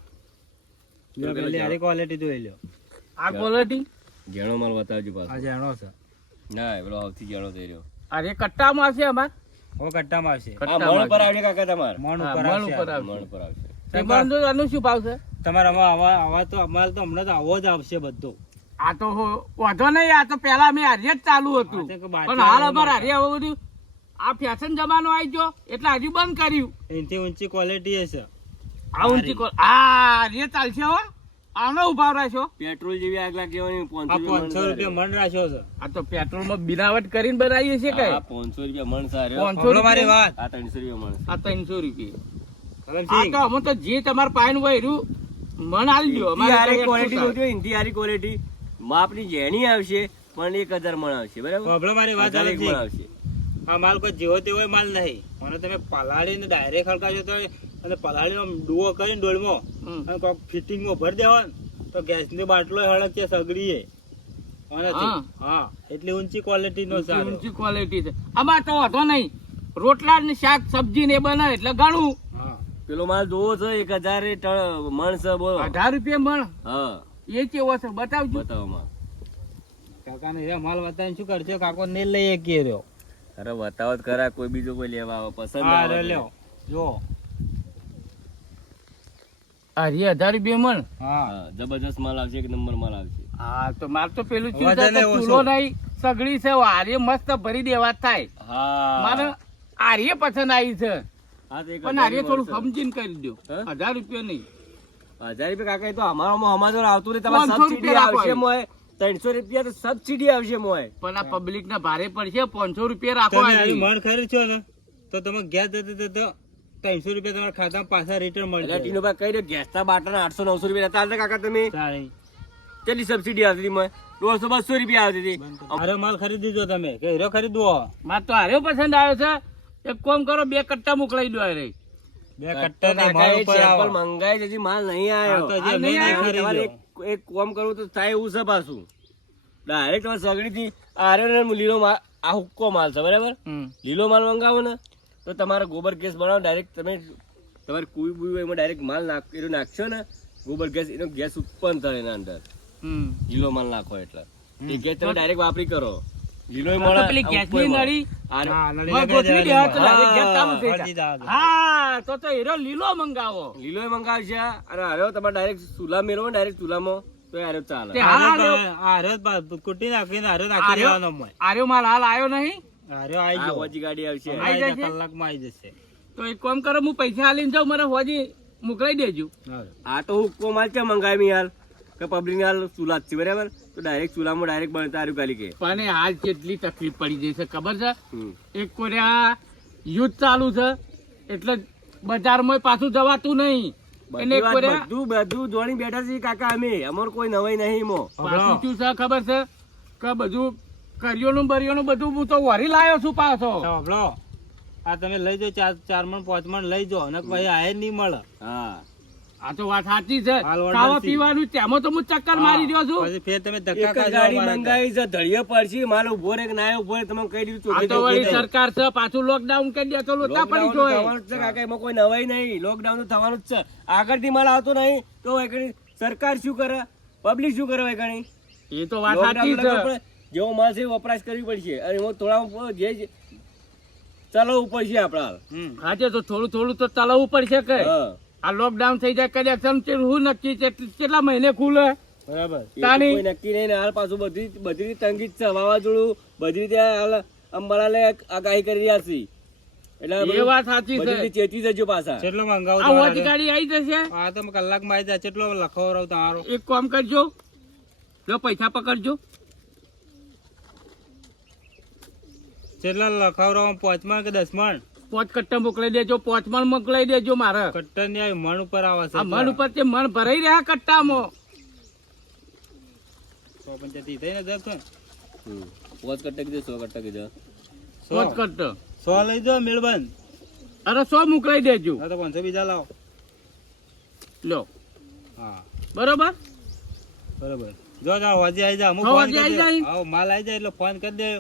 લ્યો પેલી હારી ક્વોલિટી જોઈ લ્યો. આ ક્વોલિટી ઘેણો માલ બતાવજો આ પાછો. જાણો છે. ના પેલો સૌથી ઘેણો થઈ રહ્યો. અરે કટ્ટામાં છે અમારે. હવે કટ્ટામાં આવશે. આ મણ પર આવશે કાકા તમારે. મણ હા, ઉપર મણ આવશે. ઉપર આવશે. મણ પર આવશે. તે બંધ આનું શું ભાવ છે? તમારે આવા તો અમારે તો હમણાં તો આવો જ આવશે બધો. આ તો વાંધો નહીં, આ તો પેલા અમે હારીએ જ ચાલુ હતું, હા, તે કે પણ બાટલા હાલ અમારે હારીએ હવે બધું આ ફેશન જમાનો આવી ગયો એટલે હજુ બંધ કર્યું. એનાથી ઊંચી ક્વોલિટી હશે. આ ઊંચી આ રે ચાલશે હો આનો ઉભાવ રાખ્યો પેટ્રોલ જેવી આગ લાગવાની આ 500 રૂપિયા મણ રાખ્યો છે. આ તો પેટ્રોલ માં બિનાવટ કરીને બનાવીએ છે કઈ 500 રૂપિયા મણ સારે 500 સાંભળો મારી વાત. આ 300 રૂપિયા મણ આ 300 રૂપિયા આ કલમસિંહ, તો અમે તો જે તમારે પાયન હોય એનું મન આલી દો ઇન્તી હારી અમારે ક્વોલિટી જોજો, ઇન્તી હારી ક્વોલિટી માપની જેની આવશે પણ 1000 મણ આવશે બરાબર, સાંભળો મારી વાત. 1001 મણ કલમસિંહ, આવશે. આ માલ કોઈ જેવો તેવો માલ નહીં. મને તમે પલાળીને ડાયરેક્ટ હળગાવશો તો અને પલાળીનો ડુઓ કરીને ડોળમાં અને કોક ફિટિંગમાં ભરી દેવો ને તો ગેસની બાટલો હળગશે સગડીએ. હા. હા, એટલી ઊંચી ક્વોલિટી નો સારો. ઊંચી ક્વોલિટી છે આમાં તો વાંધો નહીં રોટલા ને શાક સબ્જી ને એ બનાવે એટલે ઘણું હા, પેલો માલ જોવો છે 1000 મણ છે બોલો. 18 રૂપિયા મણ હા એ કેવો છે બતાવજો બતાવો માલ. કાકાને એ માલ બતાવીને શું કરશો? કાકો ને લઈએ કે રહ્યો. અરે બતાવો જ ખરા, કોઈ બીજો કોઈ લેવા આવે પસંદ હા, આવે રે તો. લ્યો જો. આ રે 18 રૂપિયા મણ હા, હા, જબરજસ્ત માલ આવશે, એક નંબર માલ આવશે. હા તો માર તો પેલું ચૂલો વજન એ ઓછું. નહીં સગડી છે આર્ય મસ્ત ભરી દેવા થાય હા મારે આર્ય પસંદ આવી છે હા, તો એક પણ આર્ય 1000 થોડું મળશે. સમજીને કરી દો હે? 18 રૂપિયા નહીં 1000 રૂપિયા કાકા, એ તો અમારામાં અમારો આવતું નહીં, તમારે 500 સબસિડી રૂપિયા આવશે રાખો. મોય 300 રૂપિયા તો સબસિડી આવશે મોય. પણ આ પબ્લિક ના ભારે પડશે 500 રૂપિયા રાખો તમે આની. આનું મણ ખરીદશો ને તો તમે ગેસ જતો તો 300 રૂપિયા તમારા ખાતામાં પાછા રિટર્ન એટલે મળશે. ટીનુભાઈ કહી દો, ગેસના બાટલા 800 900 રૂપિયા નતા આવતા કાકા તમે? સારી. કેટલી સબસિડી આવતી હતી મોય? 150 200 રૂપિયા આવતી હતી. હારો માલ ખરીદી જો તમે કે હીરો ખરીદવો. માર તો આર્યો પસંદ આવ્યો છે એક કામ કરો 2 કટ્ટા મોકલાઈ દો અરે બે કટ્ટા ના કાકા, માલ એ ઉપર sample આવો. મંગાઈ છે, હજી માલ નહીં આ આવ્યો. તો જે આ મેં નહીં નહીં આવ્યો. તમારે ખરીદ્યો. એક કામ કરવું તો થાય એવું છે પાછું. ડાયરેક્ટ તમારે સગડીથી આર્યન અને લીલો માલ, આ હુક્કો માલ છે બરાબર, લીલો માલ મંગાવો ને તો તમારે ગોબર ગેસ બનાવો ડાયરેક્ટ. તમે તમારે કુઈ બુઈ હોય એમાં ડાયરેક્ટ માલ નાખશો ને ગોબર ગેસ, એનો ગેસ ઉત્પન્ન થાય એના અંદર. લીલો માલ નાખો એટલે એ ગેસ તમે ડાયરેક્ટ વાપરી કરો. લીલો મળે પેલી આ ગેસની ઉત્પન્ન મળે. નળી હા, નળી માં લગાડી ગોઠવી દેવાની. દે, તો direct ગેસ ચાલુ થઈ ફરજી જાય. દાદા. હા તો હીરો લીલો મંગાવો લીલો મંગાવશે અને હારો તમારે ડાયરેક્ટ ચૂલા મેળવો ને ડાયરેક્ટ ચૂલામાં તો એ હારો ચાલે. તે હાલ હારો આવ્યો. હારો જ કુટી નાખીને હારો નાખી આર્યો દેવાનો મોય. આર્યો માલ હાલ આવ્યો નહીં હારો આઈ આ ગયો. ઓછી ગાડી આવશે. આઈ આઈ જશે? જાય, કલાકમાં આઈ જશે. તો એક કામ કરો હું પૈસા આલીને જાઉં મને હોજી મોકલાઈ દેજો હારો. આ તો હુક્કો માલ છે મંગાવી હાલ કે પબ્લિક હાલ ચૂલા જ છે બરાબર, તો ડાયરેક્ટ ચૂલામાં ડાયરેક્ટ બનતા હારું કાલી કે. પણ એ હાલ કેટલી તકલીફ પડી જશે ખબર છે હમ. એક કોર્યા યુદ્ધ ચાલુ છે એટલે બજારમાં પાછું જવાતું નહીં એને બધી વાત કોર્યા બધું જોડી બેઠા છીએ કાકા અમે, અમાર કોઈ નવાઈ નહીં મો. પાછું શું છે ખબર છે કે બધું કરિયોનું બરિયોનું બધું હું તો વરી લાયો છું પાછો તો સાંભળો, આ તમે લઈ જાઓ 4 મણ 5 મણ લઈ જાઓ અને પછી આયે નહીં મળે. હા આ તો વાત સાચી છે હાલ order ખાવા થી. પીવાનું તેમાં તો હું ચક્કર મારી રહ્યો છું પછી ફેર તમે ધક્કા એક જ ખાશો ગાડી અમારા ઘરે. મંગાવી છે, ધડિયો પડશે, માલ ઉભો રે કે ના ઉભો રે તમે કહી દીધું આ ચોખ્ખી તો વળી ચોખ્ખી. સરકાર છે પાછું લોકડાઉન કરી દે તો લોચા પડી લોકડાઉન તો જોય થવાનું જ છે કાકા, એમાં કોઈ નવાઈ નહીં. લોકડાઉન તો થવાનું જ છે. આગળથી માલ આવતો નહીં તો વૈકણી સરકાર શું કરે, પબ્લિક શું કરે વૈકણી? એ તો વાત સાચી લોકડાઉન છે આપણે જેવો માલ છે એ વપરાશ કરવી પડશે અને એમાં થોડા જે ચલાવવું પડશે આપણે હાલ. આજે તો થોડું થોડું તો ચલાવવું પડશે કે હા. આ લોકડાઉન થઈ જાય કનેક્શન હું નક્કી છે કેટલા મહિને ખુલે બરાબર. એ તો તાણી. કોઈ નક્કી નહીં ને હાલ પાછું બધી રીતે તંગી જ છે, વાવાઝોડું બધી રીતે હાલ અંબાલાલે આગાહી કરી રહ્યા છે એટલે એ વાત સાચી બધી છે રીતે ચેતી જજો પાછા. કેટલો મંગાવો આ તમારે? હોજી ગાડી આવી જશે આ તો કલાકમાં આવી જાય. કેટલો લખો તમારો? એક કામ કરજો જો પૈસા પકડજો કેટલા લખાવરાવો? 5 મણ કે 10 મણ? 5 કટ્ટા મોકલાઈ દેજો 5 મણ મોકલાઈ દેજો મારે કટ્ટર ની આવી મણ ઉપર આવે છે. આ મન ઉપર તે મન ભરાઈ રહ્યા કટ્ટામાં 185 થઈ ને જતો ને? હમ. 5 કટ્ટા કીધું 100 કટ્ટા કીધું. 5 કટ્ટા 100 લઈ જાઓ મેળબંધ. અરે 100 મોકલાઈ દેજો હા તો 500 બીજા લાવો. લો હા બરોબર બરોબર. જો જાઓ હોજી આવી જા. હું હા, ફોન હોજી કરી આવી દે. જાય. આવો માલ આવી જાય એટલે ફોન કરી દે.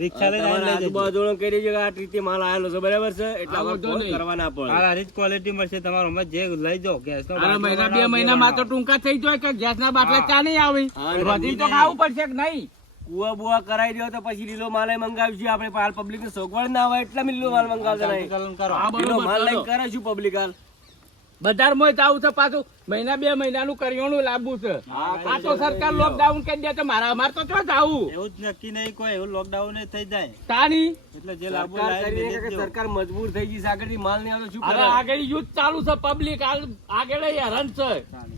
રિક્ષા લઈને તમારા આવી લઈ જજો. આજુબાજુવાળાને કહી દેજો કે આ રીતે માલ આવેલો છે બરાબર છે એટલે આ અમારે બધો ફોન નહીં. કરવા ના પડે. આ રીત ક્વોલિટી મળશે તમારો. અમે જે લઈ જાઓ ગેસ નો અરે મહિના 2 મહિનામાં તો ટૂંકા થઈ જાય કે ગેસના બાટલા હા. ચા નહીં આવી હા, રોજી તો ખાવું પડશે કે નહીં કુવા બુવા કરાવી દો તો પછી લીલો માલ મંગાવીશું આપણે. હાલ પબ્લિક ને સગવડ ના હોય એટલે લીલો માલ મંગાવતા નહીં. ચાલુ કરો. હા લીલો બરોબર માલ લઈને ચાલો. કરાવીશું પબ્લિક હાલ. બજારમાં જ આવું છે પાછું મહિના 2 મહિનાનું કરિયાણું લાવવું છે આ તો સરકાર લોકડાઉન કરી દે તો અમારે તો ક્યાં જાવું એવું જ નક્કી નહીં કોઈ એવું લોકડાઉન થઈ જાય તાણી એટલે જે લાભો સરકાર લાવી કરી મેલી કે જ દેવું. સરકાર મજબૂર થઈ ગઈ છે, આગળથી માલ નહીં આવતો શું હવે કરે? આગળ યુદ્ધ ચાલુ છે પબ્લિક આગળ હેરાન છે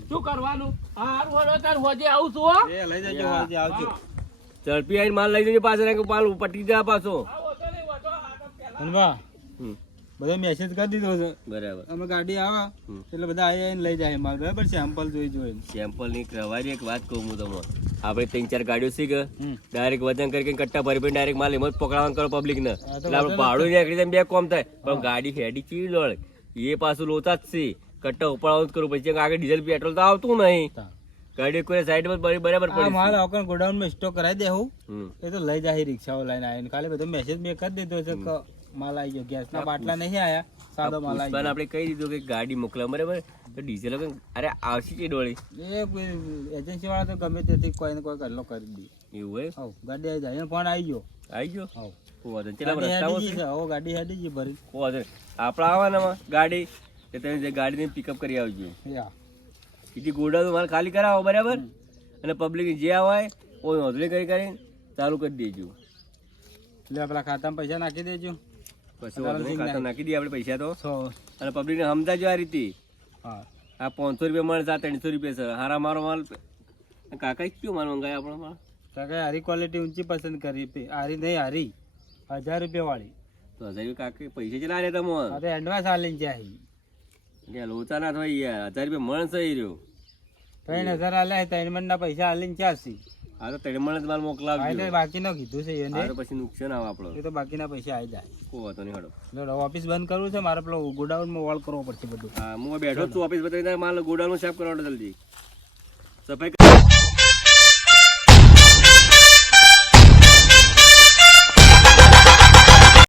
શું કરવાનું હારું હળો તાર હોજે આવું છું હો એ લઈ જજો વાલજી, આવજો. ઝડપી આવીને માલ લઈ જજો પાછળ કે પાલ પટી જા પાછો. હનુમા, હમ. બધો મેસેજ કરી દીધો છે. બરાબર. અમે ગાડી આવે એટલે બધા આવીને લઈ જાય માલ, બરાબર? સેમ્પલ જોઈને સેમ્પલ ની કરવાની એક વાત કહું હું તમને, આપણે 3-4 ગાડીઓ શીખ હમ. ડાયરેક્ટ વજન કરી કટ્ટા ભરી ડાયરેક્ટ માલ એમ જ પકડાવાનું કરો પબ્લિક ને, તો એટલે આપણે ભાડું નીકળી જાય 2 કોમ થાય, પણ ગાડી હેડી ચીવી લોળ એ પાછું લોચા જ છે, કટ્ટા ઉપાડવાનું જ કરું, પછી આગળ ડીઝલ પેટ્રોલ તો આવતું નહીં, ગાડી કોઈ સાઈડ માં બરાબર આ પડી માલ આવકણ ગોડાઉન માં સ્ટોક કરાવી દેવું, હમ. એ તો લઈ જાય રિક્ષાઓ લઈને આવીને. ખાલી બધો મેસેજ મેં કરી દીધો છે કે માલ આવી ગયો, ગેસ ના બાટલા નહીં આયા, સાદો માલ આવી પુષ્પાને આપણે કહી દીધું કે ગાડી મોકલા બરાબર, તો ડીઝલ અરે આવશે છે ડોળી ગયો. એ એજન્સી વાળા તો ગમે તેથી કોઈ ને કોઈ કરલો કરી દે. એવું હોય. હવ ગાડી આવી જાય, ફોન આવી ગયો. આવી ગયો. હવ કોઈ વાંધો નહીં. ગાડી ચલા હેડી રસ્તાઓ ગઈ છે, હવ ગાડી હેડી ગઈ ભરી. કોઈ વાંધો નહીં. આપણે આવવાના ગાડી કે તમે જે ગાડીને પિકઅપ કરી આવજો, યા બીજી ગોડાઉન માલ ખાલી કરાવો બરાબર, અને પબ્લિક જે આવે કોઈ નોંધણી કરીને ચાલુ કરી દેજો. એટલે આપણા ખાતામાં પૈસા નાખી દેજો. પછી વાંધો નહીં, ખાતા નાખી દઈએ આપણે પૈસા તો, સો અને પબ્લિકને સમજાજો આ રીતે. હા આ 500 રૂપિયા મળે છે, આ 300 રૂપિયા છે, હારા મારો માલ કાકા કયો માલ મંગાય આપણો માલ, તો કઈ હારી ક્વોલિટી ઊંચી પસંદ કરી, હારી નહીં હારી 1000 રૂપિયા વાળી. તો 1000 રૂપિયા કાકા પૈસા ચલા રે તમે, આ તો એડવાન્સ આલીને જાય. ત્યાં લોચા ના થાય યાર, 1000 રૂપિયા મળશે એ રહ્યો. 3000 આલ્યા, 3 મણના પૈસા આલીને ચાલશે. આ તો 3 મળે માલ મોકલાવજો, બાકીનો કીધું છે એને, આ તો પછી નુકસાન આવે આપણો. એ તો બાકીના પૈસા આવી જાય. કોઈ વાંધો નહીં, હડો. લો, ઓફિસ બંધ કરવું છે મારે, પેલો ગોડાઉનમાં વોલ કરવો પડશે બધું. હા, હું બેઠો જ છું ઓફિસ, બતાવી માલ ગોડાઉન સાફ કરવાનો જલ્દી સફાઈ